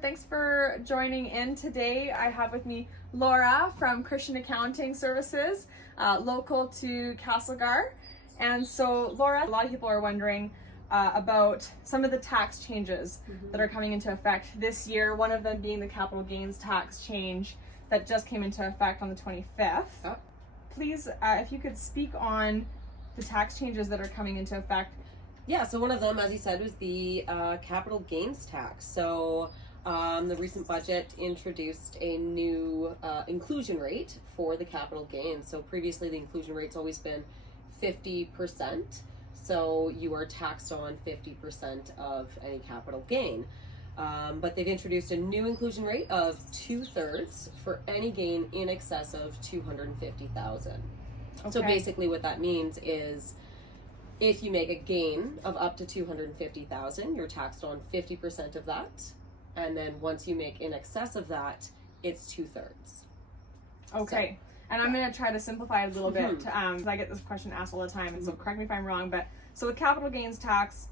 Thanks for joining in today. I have with me Laura from Christian Accounting Services, local to Castlegar. And so, Laura, a lot of people are wondering about some of the tax changes that are coming into effect this year, one of them being the capital gains tax change that just came into effect on the 25th. Oh. Please, if you could speak on the tax changes that are coming into effect. Yeah, so one of them, as you said, was the capital gains tax. So the recent budget introduced a new inclusion rate for the capital gains. So previously the inclusion rate's always been 50%. So you are taxed on 50% of any capital gain. But they've introduced a new inclusion rate of 2/3 for any gain in excess of $250,000. Okay. So basically what that means is if you make a gain of up to $250,000, you're taxed on 50% of that. And then once you make in excess of that, it's 2/3. Okay. And I'm going to try to simplify it a little bit, because I get this question asked all the time, and so correct me if I'm wrong, but so with capital gains tax,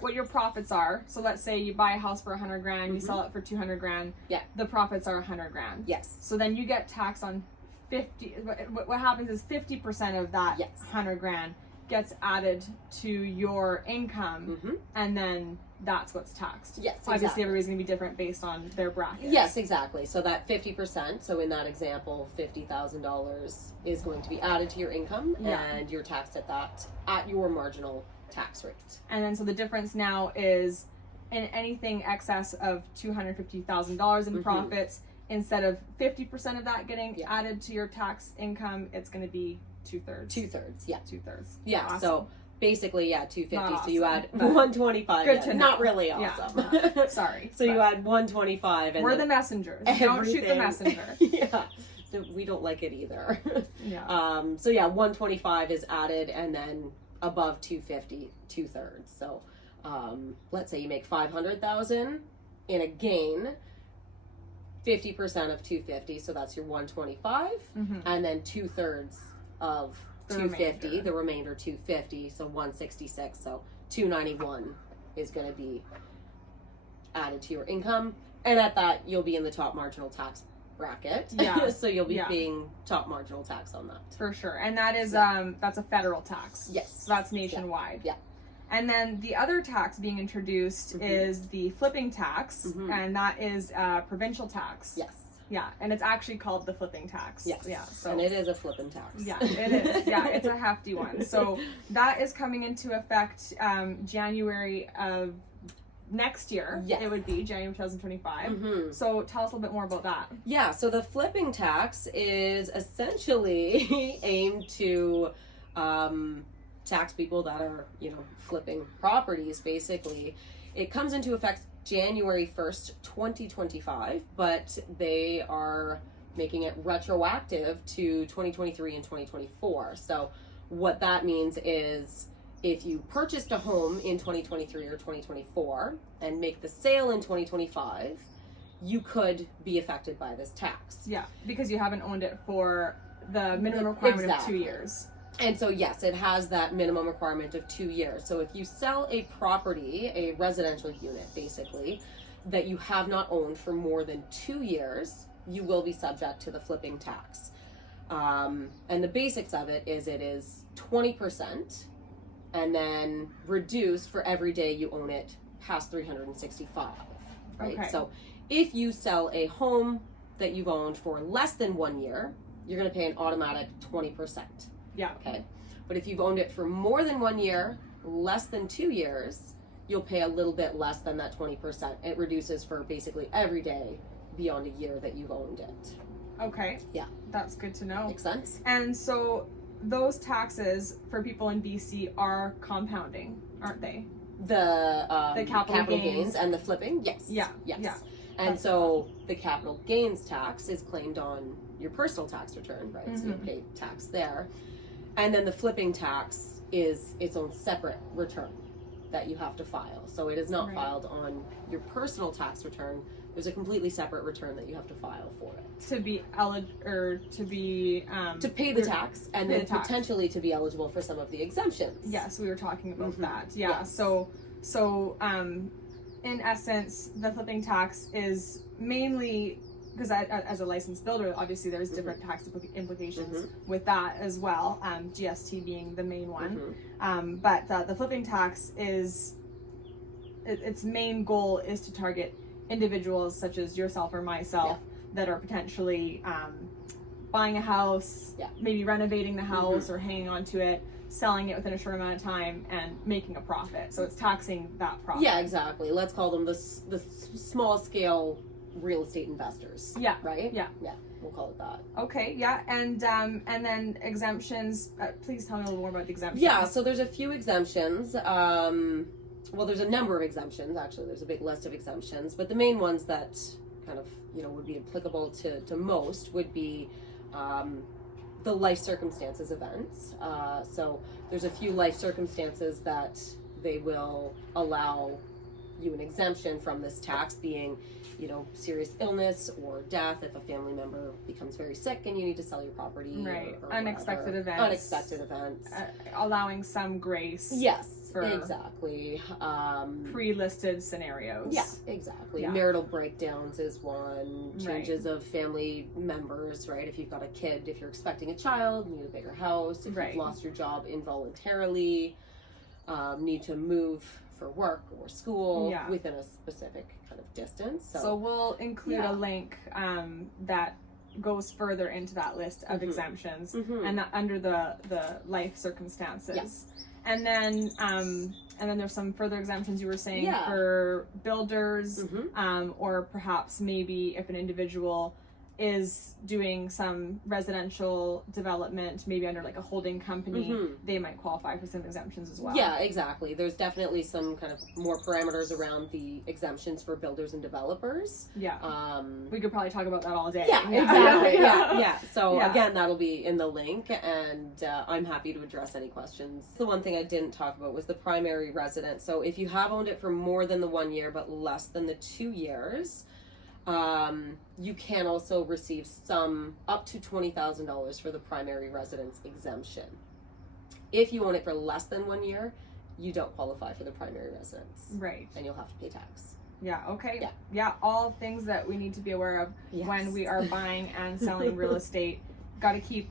what your profits are, so let's say you buy a house for 100 grand, you sell it for 200 grand, Yeah. the profits are 100 grand. Yes. So then you get taxed on 50, what happens is 50% of that Yes. 100 grand gets added to your income, and then that's what's taxed. Yes, Obviously exactly. everybody's going to be different based on their bracket. Yes, exactly. So that 50%, so in that example, $50,000 is going to be added to your income, Yeah. and you're taxed at that, at your marginal tax rate. And then so the difference now is in anything excess of $250,000 in profits, instead of 50% of that getting added to your tax income, it's going to be 2/3. 2/3, yeah. 2/3. Yeah, Awesome. so basically, yeah, 250. Not so you awesome, add but 125. good yeah, to know. Not really Yeah, awesome. sorry. So you but add 125, and we're the then messengers. Don't shoot the everything- messenger. Yeah, we don't like it either. Yeah. So yeah, 125 is added, and then above 250, 2/3. So let's say you make 500,000 in a gain. 50% of 250, so that's your 125, and then 2/3 of The 250, remainder. the remainder 250, so 166, so 291 is going to be added to your income, and at that you'll be in the top marginal tax bracket. Yeah. So you'll be Yeah. paying top marginal tax on that. For sure. And that is that's a federal tax. Yes. So that's nationwide. Yeah. And then the other tax being introduced is the flipping tax, and that is provincial tax. Yes. Yeah, and it's actually called the flipping tax. Yes. Yeah. So And it is a flipping tax. yeah, it is. Yeah, it's a hefty one. So that is coming into effect January of next year. Yes. It would be January 2025. So tell us a little bit more about that. Yeah, so the flipping tax is essentially aimed to tax people that are, flipping properties, basically. It comes into effect January 1st, 2025, but they are making it retroactive to 2023 and 2024. So what that means is if you purchased a home in 2023 or 2024 and make the sale in 2025, you could be affected by this tax. Yeah, because you haven't owned it for the minimum requirement of 2 years. And so, yes, it has that minimum requirement of 2 years. So if you sell a property, a residential unit, basically, that you have not owned for more than 2 years, you will be subject to the flipping tax. And the basics of it is 20%, and then reduced for every day you own it past 365, right? Okay. So if you sell a home that you've owned for less than 1 year, you're going to pay an automatic 20%. Yeah. Okay. But if you've owned it for more than 1 year, less than 2 years, you'll pay a little bit less than that 20%. It reduces for basically every day beyond a year that you've owned it. Okay. Yeah. That's good to know. Makes sense? And so those taxes for people in BC are compounding, aren't they? The capital gains gains and the flipping, yes. Yeah, Yes. yeah. And so the capital gains tax is claimed on your personal tax return, right? So you pay tax there. And then the flipping tax is its own separate return that you have to file. So it is not filed on your personal tax return. There's a completely separate return that you have to file for it. To be To pay the tax, and pay then the tax. potentially to be eligible for some of the exemptions. Yes, we were talking about that. Yeah. Yes. So in essence, the flipping tax is mainly because as a licensed builder, obviously there's different tax implications with that as well. GST being the main one, but the flipping tax is its main goal is to target individuals such as yourself or myself that are potentially buying a house, maybe renovating the house or hanging on to it, selling it within a short amount of time and making a profit. So it's taxing that profit. Yeah, exactly. Let's call them the small scale real estate investors. Yeah. Right? Yeah. Yeah. We'll call it that. Okay, yeah. And then exemptions. Please tell me a little more about the exemptions. Yeah, so there's a few exemptions. Well, there's a number of exemptions, actually. There's a big list of exemptions, but the main ones that kind of, would be applicable to most would be the life circumstances events. So there's a few life circumstances that they will allow you an exemption from this tax, being, serious illness or death if a family member becomes very sick and you need to sell your property. Right. Or Unexpected events. Unexpected events. Allowing some grace. Yes. For exactly. Pre-listed scenarios. Yeah, exactly. Yeah. Marital breakdowns is one. Changes of family members, right? If you've got a kid, if you're expecting a child, you need a bigger house. If you've lost your job involuntarily, need to move for work or school within a specific kind of distance. So we'll include a link that goes further into that list of exemptions and that under the life circumstances. Yes. And then there's some further exemptions you were saying for builders, or perhaps maybe if an individual is doing some residential development, maybe under like a holding company, they might qualify for some exemptions as well. Yeah, exactly. There's definitely some kind of more parameters around the exemptions for builders and developers. Yeah. We could probably talk about that all day. Yeah, exactly. yeah. So again, that'll be in the link, and I'm happy to address any questions. The one thing I didn't talk about was the primary residence. So if you have owned it for more than the 1 year, but less than the 2 years, you can also receive some up to $20,000 for the primary residence exemption. If you own it for less than 1 year, you don't qualify for the primary residence. Right. And you'll have to pay tax. Yeah, okay. Yeah, all things that we need to be aware of when we are buying and selling real estate. Got to keep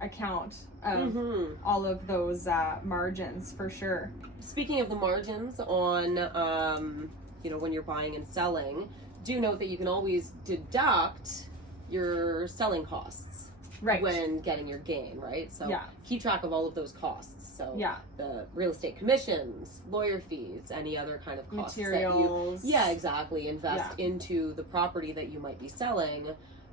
account of all of those margins for sure. Speaking of the margins on, when you're buying and selling, do note that you can always deduct your selling costs when getting your gain, right? So keep track of all of those costs. So the real estate commissions, lawyer fees, any other kind of costs materials. That you invest into the property that you might be selling.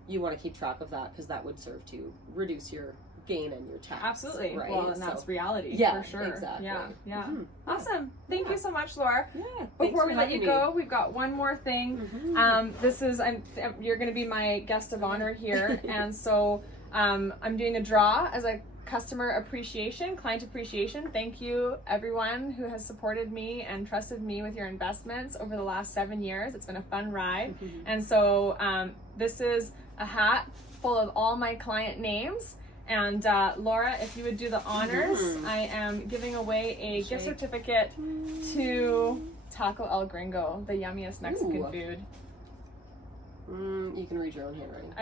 You want to keep track of that because that would serve to reduce your gain and your tax. Absolutely. Right? Well, and that's reality for sure. Exactly. Yeah. Awesome. Thank you so much, Laura. Yeah. Before we let you go, we've got one more thing. This is you're going to be my guest of honor here, and so I'm doing a draw as a customer appreciation, client appreciation. Thank you, everyone who has supported me and trusted me with your investments over the last 7 years. It's been a fun ride, and so this is a hat full of all my client names. And Laura, if you would do the honors, I am giving away a gift certificate to Taco El Gringo, the yummiest Mexican food. You can read your own handwriting.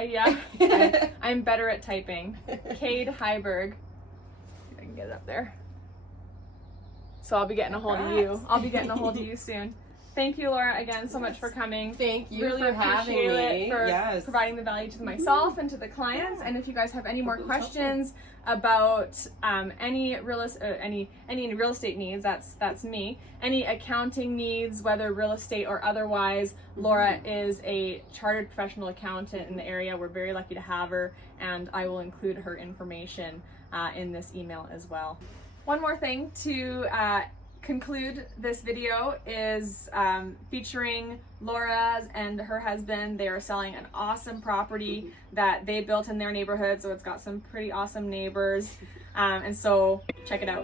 Yeah, I'm better at typing. Cade Heiberg. If I can get it up there. So I'll be getting a hold of you. I'll be getting a hold of you soon. Thank you, Laura, again, so much for coming. Thank you really for having me. It for providing the value to myself and to the clients. And if you guys have any more questions about any real estate needs, that's me. Any accounting needs, whether real estate or otherwise, Laura is a chartered professional accountant in the area. We're very lucky to have her, and I will include her information in this email as well. One more thing to conclude this video is featuring Laura and her husband. They are selling an awesome property that they built in their neighborhood, so it's got some pretty awesome neighbors, and so check it out.